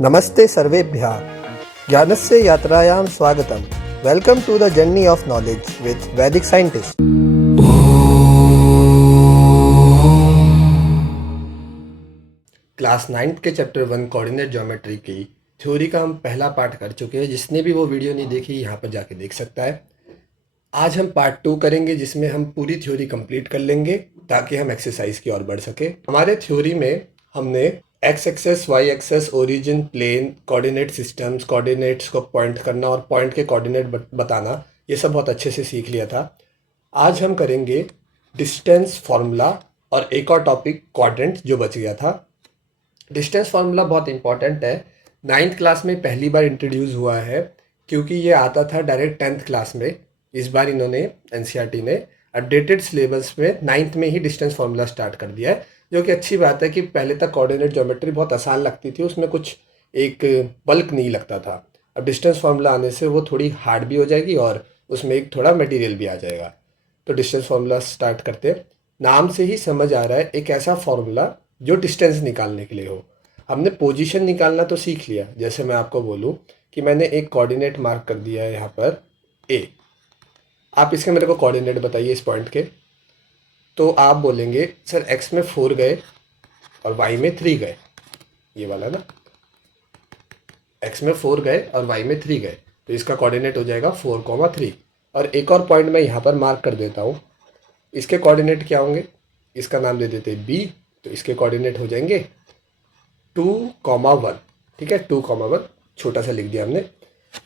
नमस्ते सर्वेभ्यः ज्ञानस्य यात्रायां स्वागतम। Welcome to the journey of knowledge with Vaidik scientist. Class 9th के चैप्टर 1 कोऑर्डिनेट ज्योमेट्री की थ्योरी का हम पहला पार्ट कर चुके हैं। जिसने भी वो वीडियो नहीं देखी यहाँ पर जाके देख सकता है। आज हम पार्ट 2 करेंगे जिसमें हम पूरी थ्योरी कंप्लीट कर लेंगे ताकि हम एक्सरसाइज की ओर बढ़ सके। हमारे थ्योरी में हमने x axis, y axis, origin, plane, coordinate systems, coordinates को पॉइंट करना और पॉइंट के कोऑर्डिनेट बताना, ये सब बहुत अच्छे से सीख लिया था। आज हम करेंगे डिस्टेंस फार्मूला और एक और टॉपिक क्वाड्रेंट जो बच गया था। डिस्टेंस फार्मूला बहुत इंपॉर्टेंट है, 9th क्लास में पहली बार इंट्रोड्यूस हुआ है क्योंकि ये आता था डायरेक्ट 10th क्लास में। इस बार इन्होंने एनसीईआरटी ने अपडेटेड सिलेबस में 9th में ही डिस्टेंस फार्मूला स्टार्ट कर दिया है, जो कि अच्छी बात है कि पहले तक कोऑर्डिनेट ज्योमेट्री बहुत आसान लगती थी, उसमें कुछ एक बल्क नहीं लगता था। अब डिस्टेंस फार्मूला आने से वो थोड़ी हार्ड भी हो जाएगी और उसमें एक थोड़ा मटेरियल भी आ जाएगा। तो डिस्टेंस फार्मूला स्टार्ट करते हैं। नाम से ही समझ आ रहा है एक ऐसा फार्मूला जो डिस्टेंस निकालने के लिए हो। हमने पोजीशन निकालना तो सीख लिया। जैसे मैं आपको बोलूं कि मैंने एक कोऑर्डिनेट मार्क कर दिया है यहाँ पर ए, आप इसके मेरे को कोऑर्डिनेट बताइए इस पॉइंट के। तो आप बोलेंगे सर एक्स में 4 गए और वाई में 3 गए, ये वाला ना, एक्स में 4 गए और वाई में 3 गए, तो इसका कोऑर्डिनेट हो जाएगा 4,3। और एक और पॉइंट मैं यहाँ पर मार्क कर देता हूँ। इसके कोऑर्डिनेट क्या होंगे, इसका नाम दे देते बी, तो इसके कोऑर्डिनेट हो जाएंगे 2,1। ठीक है, 2,1 छोटा सा लिख दिया हमने,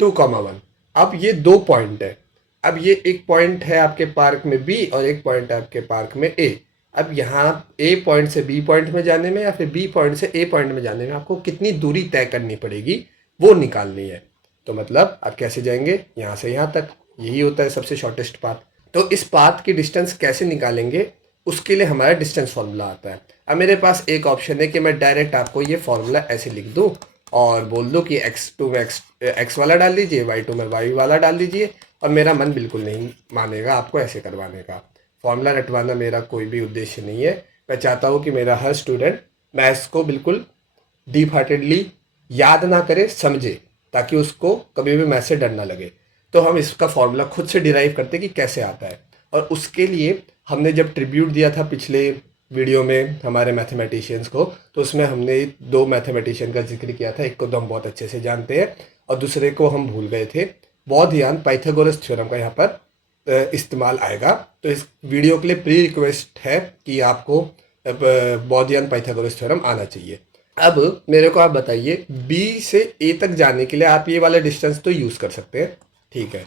2,1। अब ये 2 पॉइंट है। अब ये एक पॉइंट है आपके पार्क में बी और एक पॉइंट है आपके पार्क में ए। अब यहाँ ए पॉइंट से बी पॉइंट में जाने में या फिर बी पॉइंट से ए पॉइंट में जाने में आपको कितनी दूरी तय करनी पड़ेगी वो निकालनी है। तो मतलब आप कैसे जाएंगे, यहाँ से यहाँ तक, यही होता है सबसे शॉर्टेस्ट पाथ। तो इस पाथ की डिस्टेंस कैसे निकालेंगे, उसके लिए हमारा डिस्टेंस फार्मूला आता है। अब मेरे पास एक ऑप्शन है कि मैं डायरेक्ट आपको ये फार्मूला ऐसे लिख दूँ और बोल दो कि x2 में x वाला डाल दीजिए, y2 में y वाला डाल दीजिए, और मेरा मन बिल्कुल नहीं मानेगा आपको ऐसे करवाने का। फॉर्मूला रटवाना मेरा कोई भी उद्देश्य नहीं है। मैं चाहता हूँ कि मेरा हर स्टूडेंट मैथ्स को बिल्कुल डीप हार्टेडली याद ना करे, समझे, ताकि उसको कभी भी मैथ्स से डर ना लगे। तो हम इसका फॉर्मूला खुद से डिराइव करते कि कैसे आता है। और उसके लिए हमने जब ट्रिब्यूट दिया था पिछले वीडियो में हमारे मैथमेटिशियंस को, तो उसमें हमने 2 मैथमेटिशियन का जिक्र किया था। एक को तो हम बहुत अच्छे से जानते हैं और दूसरे को हम भूल गए थे। बहुत पाइथागोरस थ्योरम का यहाँ पर इस्तेमाल आएगा। तो इस वीडियो के लिए प्री रिक्वेस्ट है कि आपको बहुत पाइथागोरस थ्योरम आना चाहिए। अब मेरे को आप बताइए, बी से ए तक जाने के लिए आप ये वाला डिस्टेंस तो यूज़ कर सकते हैं, ठीक है।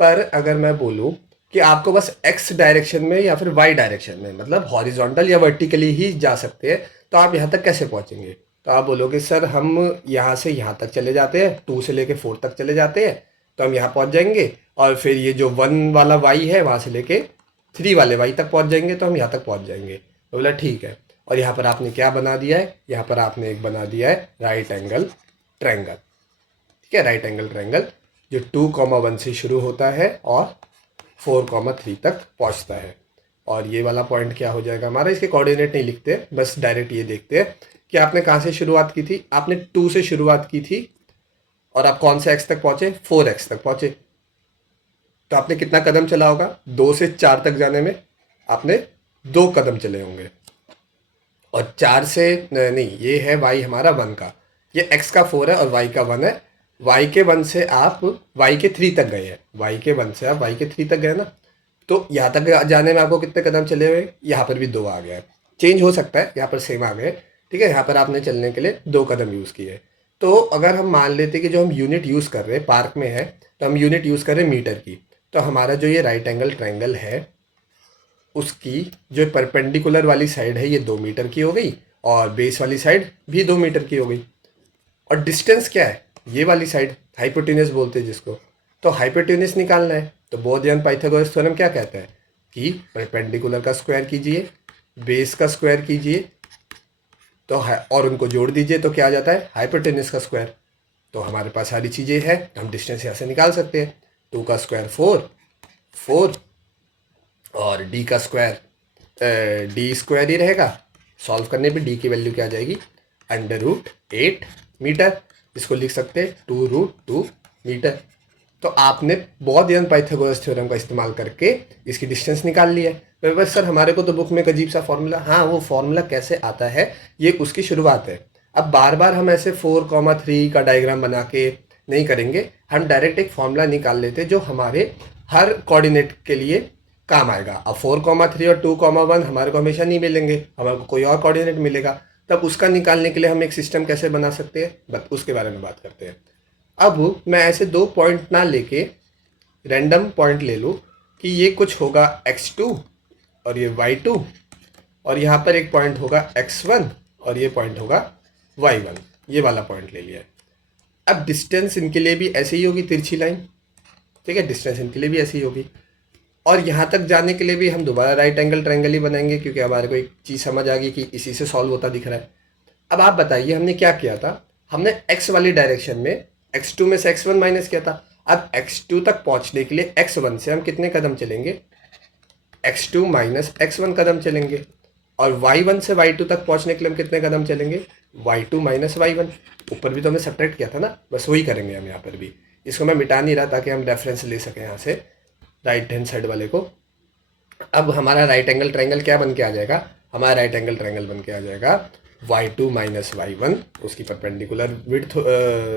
पर अगर मैं बोलूँ कि आपको बस एक्स डायरेक्शन में या फिर वाई डायरेक्शन में, मतलब हॉरिजॉन्टल या वर्टिकली ही जा सकते हैं, तो आप यहाँ तक कैसे पहुँचेंगे। तो आप बोलोगे सर हम यहाँ से यहाँ तक चले जाते हैं, 2 से लेके 4 तक चले जाते हैं, तो हम यहाँ पहुँच जाएंगे। और फिर ये जो 1 वाला वाई है वहाँ से लेके 3 वाले वाई तक पहुँच जाएंगे, तो हम यहाँ तक पहुँच जाएंगे। तो बोला ठीक है। और यहाँ पर आपने क्या बना दिया है, यहाँ पर आपने एक बना दिया है राइट एंगल ट्रायंगल। ठीक है, राइट एंगल ट्रायंगल जो 2,1 से शुरू होता है और 4,3 तक पहुंचता है। और ये वाला पॉइंट क्या हो जाएगा हमारा, इसके कोऑर्डिनेट नहीं लिखते, बस डायरेक्ट ये देखते हैं कि आपने कहाँ से शुरुआत की थी। आपने 2 से शुरुआत की थी और आप कौन से x तक पहुंचे, 4x तक पहुंचे। तो आपने कितना कदम चला होगा, 2 से 4 तक जाने में आपने 2 कदम चले होंगे। और 4 से नहीं, ये है y हमारा 1 का, ये x का 4 है और y का 1 है। y के 1 से आप y के 3 तक गए हैं, y के 1 से आप y के 3 तक गए ना। तो यहाँ तक जाने में आपको कितने कदम चले हुए, यहाँ पर भी 2 आ गया है। चेंज हो सकता है, यहाँ पर सेम आ गए, ठीक है। यहाँ पर आपने चलने के लिए 2 कदम यूज़ किए। तो अगर हम मान लेते कि जो हम यूनिट यूज़ कर रहे हैं पार्क में है, तो हम यूनिट यूज़ कर रहे हैं मीटर की, तो हमारा जो ये राइट एंगल ट्रायंगल है उसकी जो परपेंडिकुलर वाली साइड है ये 2 मीटर की हो गई और बेस वाली साइड भी 2 मीटर की हो गई। और डिस्टेंस क्या है, ये वाली साइड हाइपोटेन्यूस बोलते हैं जिसको, तो हाइपोटेन्यूस निकालना है। तो बोध पाइथागोरस थ्योरम क्या कहता है कि परपेंडिकुलर का स्क्वायर कीजिए, बेस का स्क्वायर कीजिए, तो और उनको जोड़ दीजिए, तो क्या आ जाता है, हाइपोटेन्यूस का स्क्वायर। तो हमारे पास सारी चीज़ें हैं, तो हम डिस्टेंस यहाँ से निकाल सकते हैं। 2 का स्क्वायर 4 और डी का स्क्वायर डी स्क्वायर ही रहेगा। सॉल्व करने पे डी की वैल्यू क्या आ जाएगी, √8 मीटर। इसको लिख सकते हैं 2√2 मीटर। तो आपने बॉयडियन पाइथागोरस थ्योरम का इस्तेमाल करके इसकी डिस्टेंस निकाल लिया है। पर बस सर हमारे को तो बुक में एक अजीब सा फॉर्मूला, हाँ वो फॉर्मूला कैसे आता है ये उसकी शुरुआत है। अब बार बार हम ऐसे 4,3 का डायग्राम बना के नहीं करेंगे, हम डायरेक्ट एक फॉर्मूला निकाल लेते जो हमारे हर कोऑर्डिनेट के लिए काम आएगा। अब 4,3 और 2,1 हमारे को हमेशा नहीं मिलेंगे, हमारे को कोई और कोऑर्डिनेट मिलेगा, तब उसका निकालने के लिए हम एक सिस्टम कैसे बना सकते हैं, बस उसके बारे में बात करते हैं। अब मैं ऐसे दो पॉइंट ना लेके रैंडम पॉइंट ले लूँ कि ये कुछ होगा x2 और ये y2 और यहाँ पर एक पॉइंट होगा x1 और ये पॉइंट होगा y1, ये वाला पॉइंट ले लिया है। अब डिस्टेंस इनके लिए भी ऐसे ही होगी, तिरछी लाइन, ठीक है, डिस्टेंस इनके लिए भी ऐसी ही होगी। और यहाँ तक जाने के लिए भी हम दोबारा राइट एंगल ट्रायंगल ही बनाएंगे, क्योंकि हमारे को एक चीज़ समझ आ गई कि इसी से सॉल्व होता दिख रहा है। अब आप बताइए हमने क्या किया था, हमने x वाली डायरेक्शन में x2 में से x1 माइनस किया था। अब x2 तक पहुंचने के लिए x1 से हम कितने कदम चलेंगे, x2 माइनस x1 कदम चलेंगे। और y1 से y2 तक पहुंचने के लिए हम कितने कदम चलेंगे, y2 माइनस y1। ऊपर भी तो हमने सब्ट्रैक्ट किया था ना, बस वही करेंगे हम यहाँ पर भी। इसको मैं मिटा नहीं रहा ताकि हम रेफरेंस ले सकें यहाँ से राइट हैंड साइड वाले को। अब हमारा राइट एंगल ट्रायंगल क्या बन के आ जाएगा, हमारा राइट एंगल ट्रायंगल बन के आ जाएगा y2 माइनस y1, उसकी परपेंडिकुलर विड्थ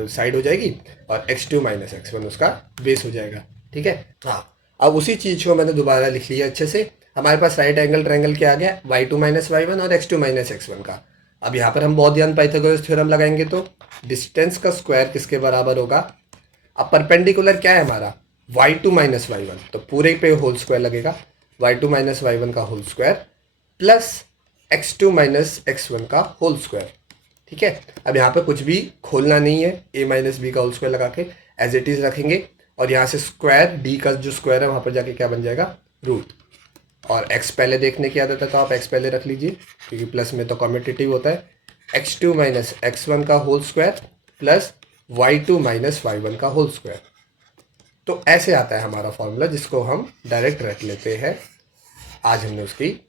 साइड हो जाएगी, और x2 माइनस x1 उसका बेस हो जाएगा, ठीक है। हाँ, अब उसी चीज़ को मैंने दोबारा लिख लिया अच्छे से। हमारे पास राइट एंगल ट्रायंगल क्या आ गया, y2 माइनस y1 और x2 माइनस x1 का। अब यहाँ पर हम बॉयडियन पाइथागोरस थ्योरम लगाएंगे तो डिस्टेंस का स्क्वायर किसके बराबर होगा। अब परपेंडिकुलर क्या है हमारा, y2 माइनस y1, तो पूरे पे होल स्क्वायर लगेगा, y2 माइनस y1 का whole square plus x2 minus x1 का होल स्क्वायर, ठीक है। अब यहाँ पे कुछ भी खोलना नहीं है, a माइनस बी का होल स्क्वायर लगा के एज इट इज़ रखेंगे, और यहाँ से स्क्वायर d का जो स्क्वायर है वहाँ पर जाके क्या बन जाएगा, रूट। और x पहले देखने की आदत है तो आप x पहले रख लीजिए, क्योंकि प्लस में तो कम्यूटेटिव होता है। x2 माइनस x1 का whole square plus y2 minus y1 का होल स्क्वायर। तो ऐसे आता है हमारा फॉर्मूला, जिसको हम डायरेक्ट रख लेते हैं। आज हमने उसकी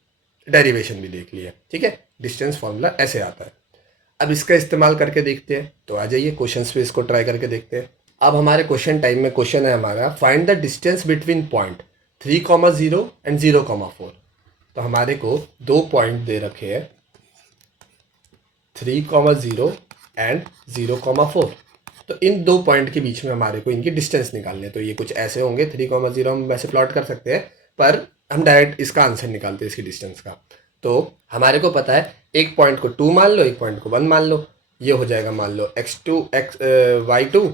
डेरिवेशन भी देख लिया, ठीक है। डिस्टेंस फॉर्मूला ऐसे आता है। अब इसका इस्तेमाल करके देखते हैं, तो आ जाइए क्वेश्चन पे इसको ट्राई करके देखते हैं। अब हमारे क्वेश्चन टाइम में क्वेश्चन है हमारा, find the distance between point 3,0 and 0,4। तो हमारे को दो पॉइंट दे रखे हैं 3,0 एंड 0,4। तो इन दो पॉइंट के बीच में हमारे को इनकी डिस्टेंस निकालनी है। तो ये कुछ ऐसे होंगे, 3,0 हम वैसे प्लॉट कर सकते हैं, पर हम डायरेक्ट इसका आंसर निकालते हैं इसकी डिस्टेंस का। तो हमारे को पता है एक पॉइंट को 2 मान लो, एक पॉइंट को 1 मान लो। ये हो जाएगा मान लो y2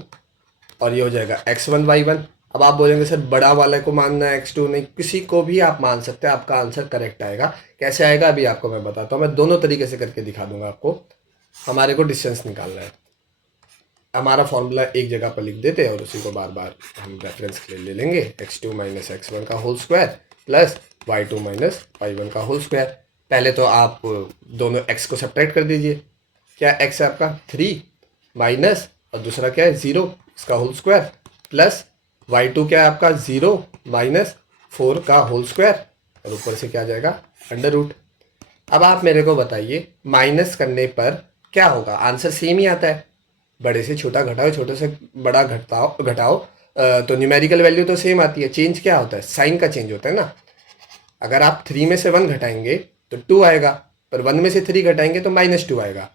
और ये हो जाएगा x1 y1। अब आप बोलेंगे सर बड़ा वाले को मानना है x2, नहीं, किसी को भी आप मान सकते हैं, आपका आंसर करेक्ट आएगा। कैसे आएगा अभी आपको मैं बताता हूँ, मैं दोनों तरीके से करके दिखा दूंगा आपको। हमारे को डिस्टेंस निकालना है, हमारा फॉर्मूला एक जगह पर लिख देते हैं और उसी को बार बार हम रेफरेंस के लिए ले लेंगे। x2 माइनस x1 का whole square plus y2 minus y1 का होल स्क्वायर। पहले तो आप दोनों x को सब्ट्रैक्ट कर दीजिए। क्या x है आपका 3 माइनस, और दूसरा क्या है 0, इसका होल स्क्वायर, प्लस y2 क्या है आपका 0 माइनस 4 का होल स्क्वायर, और ऊपर से क्या आ जाएगा अंडर रूट। अब आप मेरे को बताइए माइनस करने पर क्या होगा, आंसर सेम ही आता है। बड़े से छोटा घटाओ, छोटे से बड़ा घटाओ तो न्यूमेरिकल वैल्यू तो सेम आती है। चेंज क्या होता है, साइन का चेंज होता है ना। अगर आप 3 में से 1 घटाएंगे तो 2 आएगा, पर 1 में से 3 घटाएंगे तो -2 आएगा।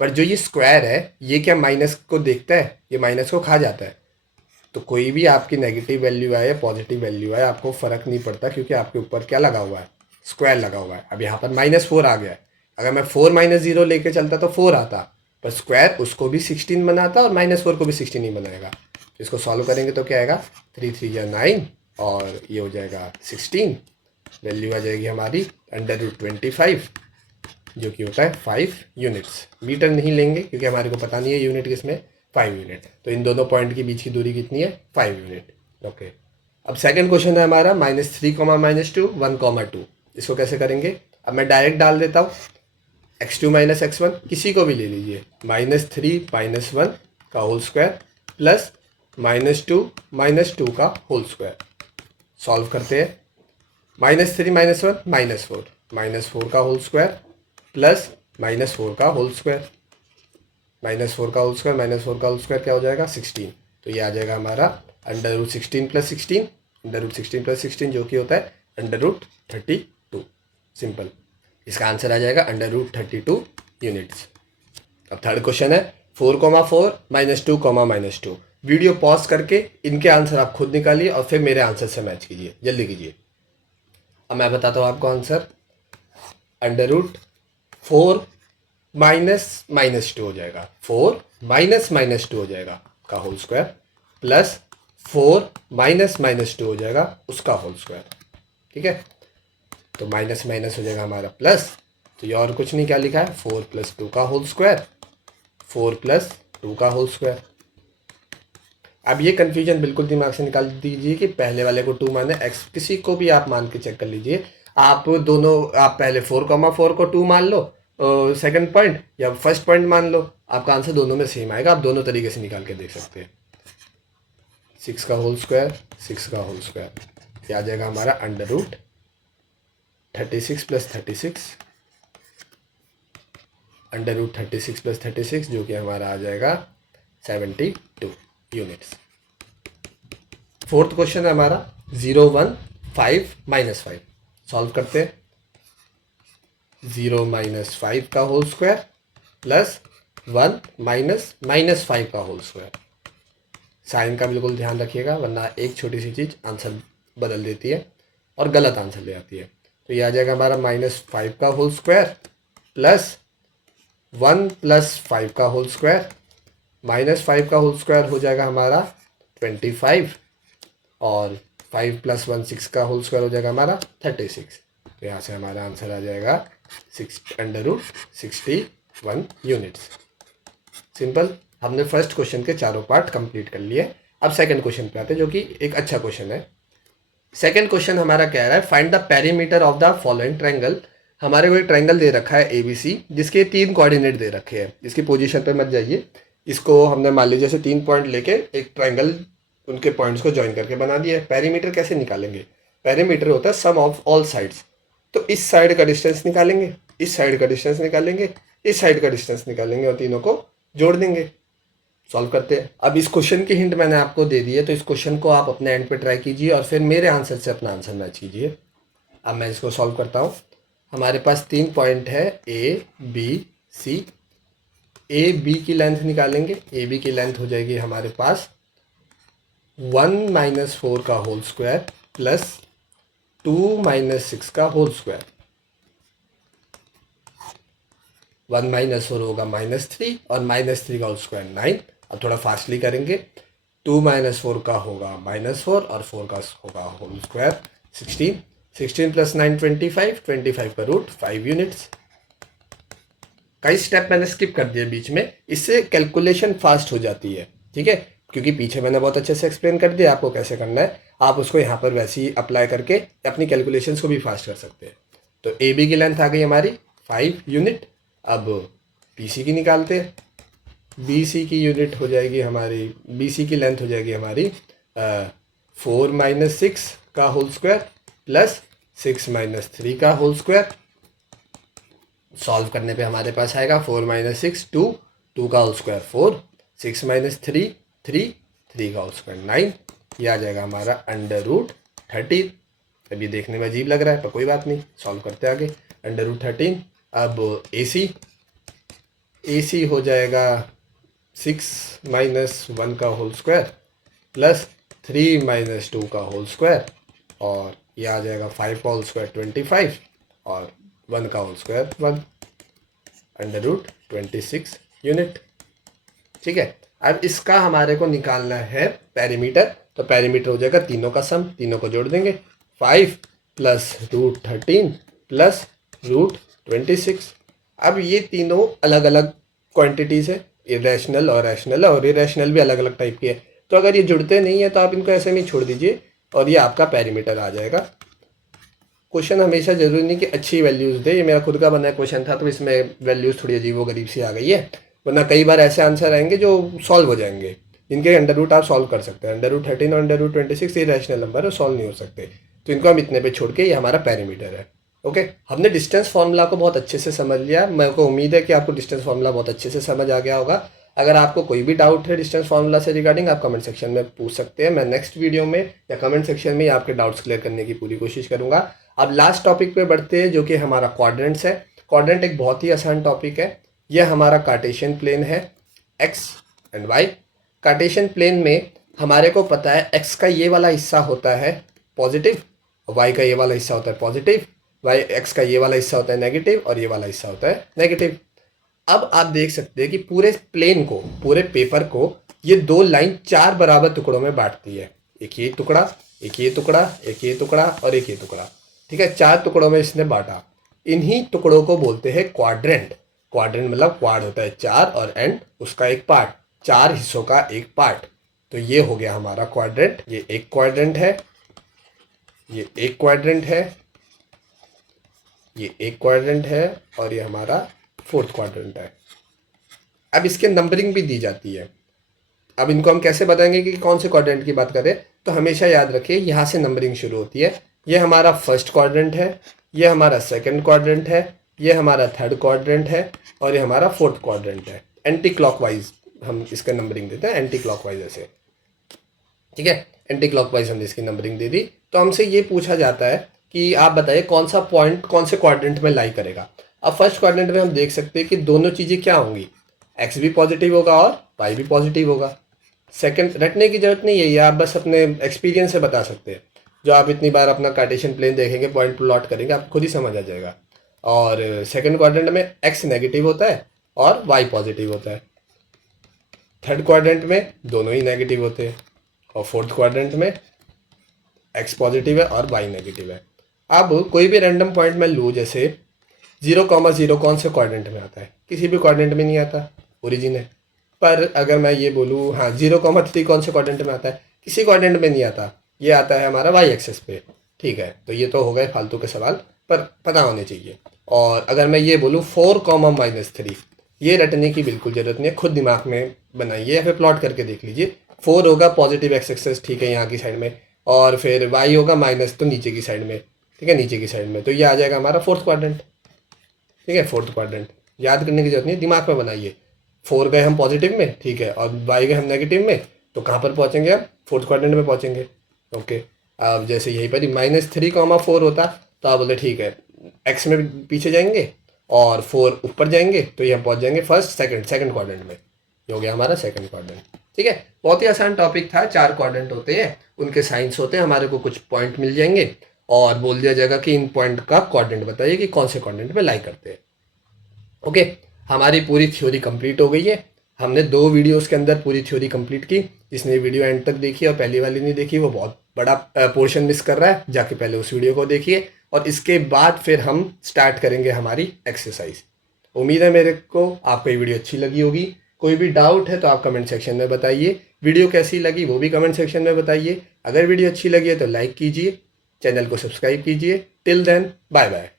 पर जो ये स्क्वायर है ये क्या माइनस को देखता है, ये माइनस को खा जाता है। तो कोई भी आपकी नेगेटिव वैल्यू आए या पॉजिटिव वैल्यू आए आपको फ़र्क नहीं पड़ता, क्योंकि आपके ऊपर क्या लगा हुआ है, स्क्वायर लगा हुआ है। अब यहाँ पर -4 आ गया है, अगर मैं 4 माइनस 0 लेके चलता तो 4 आता, पर स्क्वायर उसको भी 16 बनाता और -4 को भी 16 ही बनाएगा। इसको सॉल्व करेंगे तो क्या आएगा, 3 3 या 9 और ये हो जाएगा 16। वैल्यू आ जाएगी हमारी √25, जो कि होता है 5 यूनिट्स। मीटर नहीं लेंगे क्योंकि हमारे को पता नहीं है यूनिट किसमें, 5 यूनिट। तो इन दोनों पॉइंट के बीच की दूरी कितनी है, 5 यूनिट। ओके, अब सेकंड क्वेश्चन है हमारा -3, -2, 1, 2। इसको कैसे करेंगे, अब मैं डायरेक्ट डाल देता हूँ। x2 माइनस x1 किसी को भी ले लीजिए, -3 माइनस 1 का होल स्क्वायर प्लस -2 माइनस 2 का होल स्क्वायर। सॉल्व करते हैं, -3 माइनस 1 -4 का होल स्क्वायर प्लस -4 का होल स्क्वायर। -4 का होल स्क्वायर, -4 का होल स्क्वायर क्या हो जाएगा 16। तो ये आ जाएगा हमारा √16 + 16, √16 + 16 जो कि होता है √32। सिंपल, इसका आंसर आ जाएगा √32 यूनिट्स। अब थर्ड क्वेश्चन है 4,4 -2, -2। वीडियो पॉज करके इनके आंसर आप खुद निकालिए और फिर मेरे आंसर से मैच कीजिए, जल्दी कीजिए। अब मैं बताता हूँ आपको आंसर। √4 -2 हो जाएगा, 4 -2 हो जाएगा का होल स्क्वायर, प्लस 4 -2 हो जाएगा उसका होल स्क्वायर। ठीक है, तो माइनस माइनस हो जाएगा हमारा प्लस। तो ये और कुछ नहीं, क्या लिखा है 4 + 2 का होल स्क्वायर, 4 + 2 का होल स्क्वायर। अब ये कन्फ्यूजन बिल्कुल दिमाग से निकाल दीजिए कि पहले वाले को 2 माने x, किसी को भी आप मान के चेक कर लीजिए। आप दोनों, आप पहले 4,4 को 2 मान लो सेकंड पॉइंट, या फर्स्ट पॉइंट मान लो, आपका आंसर दोनों में सेम आएगा। आप दोनों तरीके से निकाल के देख सकते हैं। 6 का होल स्क्वायर, 6 का होल स्क्वायर, ये आ जाएगा हमारा √36 + 36, √36 + 36 जो कि हमारा आ जाएगा 72 यूनिट्स। फोर्थ क्वेश्चन है हमारा 0, 1, 5 -5। सॉल्व करते हैं। 0 - 5 का होल स्क्वायर प्लस 1 -5 का होल स्क्वायर। साइन का बिल्कुल ध्यान रखिएगा, वरना एक छोटी सी चीज़ आंसर बदल देती है और गलत आंसर ले आती है। तो ये आ जाएगा हमारा -5 का होल स्क्वायर प्लस 1 + 5 का होल स्क्वायर। -5 का होल स्क्वायर हो जाएगा हमारा 25, और 5 + 1 6 का होल स्क्वायर हो जाएगा हमारा 36। तो यहाँ से हमारा आंसर आ जाएगा √61 यूनिट्स। सिंपल, हमने फर्स्ट क्वेश्चन के चारों पार्ट कंप्लीट कर लिए। अब सेकंड क्वेश्चन पे आते हैं, जो कि एक अच्छा क्वेश्चन है। सेकंड क्वेश्चन हमारा कह रहा है find the perimeter of the following triangle. हमारे को एक ट्रायंगल दे रखा है ABC, जिसके 3 कोऑर्डिनेट दे रखे हैं। इसकी पोजीशन पे मत जाइए, इसको हमने मान लीजिए जैसे 3 पॉइंट लेके एक ट्रायंगल, उनके पॉइंट्स को ज्वाइन करके बना दिया है। पेरीमीटर कैसे निकालेंगे? पेरीमीटर होता है सम ऑफ ऑल साइड्स। तो इस साइड का डिस्टेंस निकालेंगे, इस साइड का डिस्टेंस निकालेंगे, इस साइड का डिस्टेंस निकालेंगे और तीनों को जोड़ देंगे। सॉल्व करते हैं। अब इस क्वेश्चन की हिंट मैंने आपको दे दी है, तो इस क्वेश्चन को आप अपने एंड पे ट्राई कीजिए और फिर मेरे आंसर से अपना आंसर मैच कीजिए। अब मैं इसको सॉल्व करता हूँ। हमारे पास 3 पॉइंट है ABC। AB की लेंथ निकालेंगे। AB की लेंथ हो जाएगी हमारे पास 1 - 4 का होल स्क्वायर प्लस 2 - 6 का होल स्क्वायर। 1 - 4 होगा -3 और -3 का होल स्क्वायर 9। अब थोड़ा फास्टली करेंगे। 2 - 4 का होगा -4 और 4 का होगा होल स्क्वायर 16। 16 + 9 25, 25 का रूट 5 यूनिट्स। कई स्टेप मैंने स्किप कर दिए बीच में, इससे कैलकुलेशन फास्ट हो जाती है। ठीक है, क्योंकि पीछे मैंने बहुत अच्छे से एक्सप्लेन कर दिया आपको कैसे करना है। आप उसको यहाँ पर वैसे ही अप्लाई करके अपनी कैलकुलेशंस को भी फास्ट कर सकते हैं। तो AB की लेंथ आ गई हमारी 5 यूनिट। अब BC की निकालते हैं। BC की यूनिट हो जाएगी हमारी, BC की लेंथ हो जाएगी हमारी 4 - 6 का होल स्क्वायर प्लस 6 - 3 का होल स्क्वायर। सॉल्व करने पे हमारे पास आएगा 4 - 6 2, 2 का होल स्क्वायर 4, 6 - 3 3, 3 का होल स्क्वायर 9। ये आ जाएगा हमारा √13। अब ये देखने में अजीब लग रहा है पर कोई बात नहीं, सॉल्व करते आगे। √13। अब AC हो जाएगा 6 - 1 का होल स्क्वायर प्लस 3 - 2 का होल स्क्वायर, और ये आ जाएगा 5 का होल स्क्वायर 25 और 1 का होल स्क्वायर 1, √26 यूनिट। ठीक है, अब इसका हमारे को निकालना है पेरीमीटर। तो पेरीमीटर हो जाएगा तीनों का सम, तीनों को जोड़ देंगे 5 + √13 प्लस √26। अब ये तीनों अलग अलग क्वांटिटीज़ है, इरेशनल और रैशनल, और इरेशनल भी अलग अलग टाइप की है। तो अगर ये जुड़ते नहीं है तो आप इनको ऐसे में ही छोड़ दीजिए और ये आपका पेरीमीटर आ जाएगा। क्वेश्चन हमेशा जरूरी नहीं कि अच्छी वैल्यूज़ दे। ये मेरा खुद का बना क्वेश्चन था तो इसमें वैल्यूज़ थोड़ी अजीब व गरीब सी आ गई है, वरना कई बार ऐसे आंसर आएंगे जो सॉल्व हो जाएंगे, जिनके अंडर रूट आप सॉल्व कर सकते हैं। √13 और √26 ये रैशनल नंबर है, सॉल्व नहीं हो सकते। तो इनको हम इतने पे छोड़ के ये हमारा पेरीमीटर है। ओके, हमने डिस्टेंस फार्मूला को बहुत अच्छे से समझ लिया। मेरे को उम्मीद है कि आपको डिस्टेंस फार्मूला बहुत अच्छे से समझ आ गया होगा। अगर आपको कोई भी डाउट है डिस्टेंस फार्मूला से रिगार्डिंग, आप कमेंट सेक्शन में पूछ सकते हैं। मैं नेक्स्ट वीडियो में या कमेंट सेक्शन में आपके डाउट्स क्लियर करने की पूरी कोशिश करूंगा। अब लास्ट टॉपिक पे बढ़ते हैं, जो कि हमारा क्वाड्रेंट्स है। क्वाड्रेंट एक बहुत ही आसान टॉपिक है। यह हमारा कार्टेशियन प्लेन है, x and y. Cartesian plane में हमारे को पता है एक्स का ये वाला हिस्सा होता है पॉजिटिव, वाई का ये वाला हिस्सा होता है पॉजिटिव, वाई एक्स का ये वाला हिस्सा होता है नेगेटिव और ये वाला हिस्सा होता है नेगेटिव। अब आप देख सकते हैं कि पूरे प्लेन को, पूरे पेपर को ये दो लाइन 4 बराबर टुकड़ों में बांटती है। एक ये टुकड़ा, एक ये टुकड़ा, एक ये टुकड़ा और एक ये टुकड़ा। ठीक है, 4 टुकड़ों में इसने बांटा। इन्हीं टुकड़ों को बोलते हैं क्वाड्रेंट। क्वाड्रेंट मतलब क्वाड होता है 4 और एंड उसका एक पार्ट, 4 हिस्सों का एक पार्ट। तो ये हो गया हमारा क्वाड्रेंट। ये एक क्वाड्रेंट है, ये एक क्वाड्रेंट है, ये एक क्वाड्रेंट है और ये हमारा फोर्थ क्वाड्रेंट है। अब इसके नंबरिंग भी दी जाती है। अब इनको हम कैसे बताएंगे कि कौन से क्वाड्रेंट की बात करें, तो हमेशा याद रखिए यहाँ से नंबरिंग शुरू होती है। ये हमारा फर्स्ट क्वाड्रेंट है, ये हमारा सेकंड क्वाड्रेंट है, ये हमारा थर्ड क्वाड्रेंट है और ये हमारा फोर्थ क्वाड्रेंट है। एंटी क्लॉकवाइज हम इसका नंबरिंग देते हैं, एंटी क्लॉकवाइज ऐसे। ठीक है, एंटी क्लॉकवाइज हमने इसकी नंबरिंग दे दी। तो हमसे ये पूछा जाता है कि आप बताइए कौन सा पॉइंट कौन से क्वाड्रेंट में लाई करेगा। अब फर्स्ट क्वाड्रेंट में हम देख सकते हैं कि दोनों चीज़ें क्या होंगी, एक्स भी पॉजिटिव होगा और वाई भी पॉजिटिव होगा। सेकंड रटने की जरूरत नहीं है, ये आप बस अपने एक्सपीरियंस से बता सकते हैं। जो आप इतनी बार अपना कार्टेशियन प्लेन देखेंगे, पॉइंट प्लॉट करेंगे, आपको खुद ही समझ आ जाएगा। और सेकंड क्वाड्रेंट में एक्स नेगेटिव होता है और वाई पॉजिटिव होता है। थर्ड क्वाड्रेंट में दोनों ही नेगेटिव होते हैं और फोर्थ क्वाड्रेंट में एक्स पॉजिटिव है और वाई नेगेटिव है। अब कोई भी रैंडम पॉइंट में लूँ, जैसे 0,0 कौन से क्वाड्रेंट में आता है, किसी भी क्वाड्रेंट में नहीं आता, ओरिजिन है। पर अगर मैं ये बोलूँ हाँ 0,3 कौन से क्वाड्रेंट में आता है, किसी क्वाड्रेंट में नहीं आता, ये आता है हमारा वाई एक्सेस पे। ठीक है, तो ये तो हो गए फालतू के सवाल, पर पता होने चाहिए। और अगर मैं ये बोलूँ 4,-3, ये रटने की बिल्कुल ज़रूरत नहीं है, खुद दिमाग में बनाइए या फिर प्लॉट करके देख लीजिए। 4 होगा पॉजिटिव एक्स एक्सेस, ठीक है, यहाँ की साइड में, और फिर वाई होगा माइनस, तो नीचे की साइड में, ठीक है, नीचे की साइड में, तो ये आ जाएगा हमारा फोर्थ क्वाड्रेंट। ठीक है, फोर्थ क्वाड्रेंट याद करने की जरूरत नहीं है, दिमाग में बनाइए। 4 गए हम पॉजिटिव में, ठीक है, और वाई गए हम नेगेटिव में, तो कहाँ पर पहुँचेंगे हम, फोर्थ क्वाड्रेंट में पहुँचेंगे। ओके, अब जैसे यहीं पर ही -3,4 होता, तो आप बोले ठीक है एक्स में पीछे जाएंगे और 4 ऊपर जाएंगे, तो ये हम पहुँच जाएंगे फर्स्ट सेकंड क्वाड्रेंट में। ये हो गया हमारा सेकंड क्वाड्रेंट। ठीक है, बहुत ही आसान टॉपिक था। 4 क्वाड्रेंट होते हैं, उनके साइंस होते हैं, हमारे को कुछ पॉइंट मिल जाएंगे और बोल दिया जाएगा कि इन पॉइंट का क्वाड्रेंट बताइए कि कौन से क्वाड्रेंट में लाई करते हैं। ओके, हमारी पूरी थ्योरी कंप्लीट हो गई है। हमने 2 वीडियोस के अंदर पूरी थ्योरी कंप्लीट की। जिसने वीडियो एंड तक देखी और पहली वाली नहीं देखी, वो बहुत बड़ा पोर्शन मिस कर रहा है। जाके पहले उस वीडियो को देखिए और इसके बाद फिर हम स्टार्ट करेंगे हमारी एक्सरसाइज। उम्मीद है मेरे को आपको ये वीडियो अच्छी लगी होगी। कोई भी डाउट है तो आप कमेंट सेक्शन में बताइए। वीडियो कैसी लगी वो भी कमेंट सेक्शन में बताइए। अगर वीडियो अच्छी लगी है तो लाइक कीजिए, चैनल को सब्सक्राइब कीजिए। Till then, bye bye.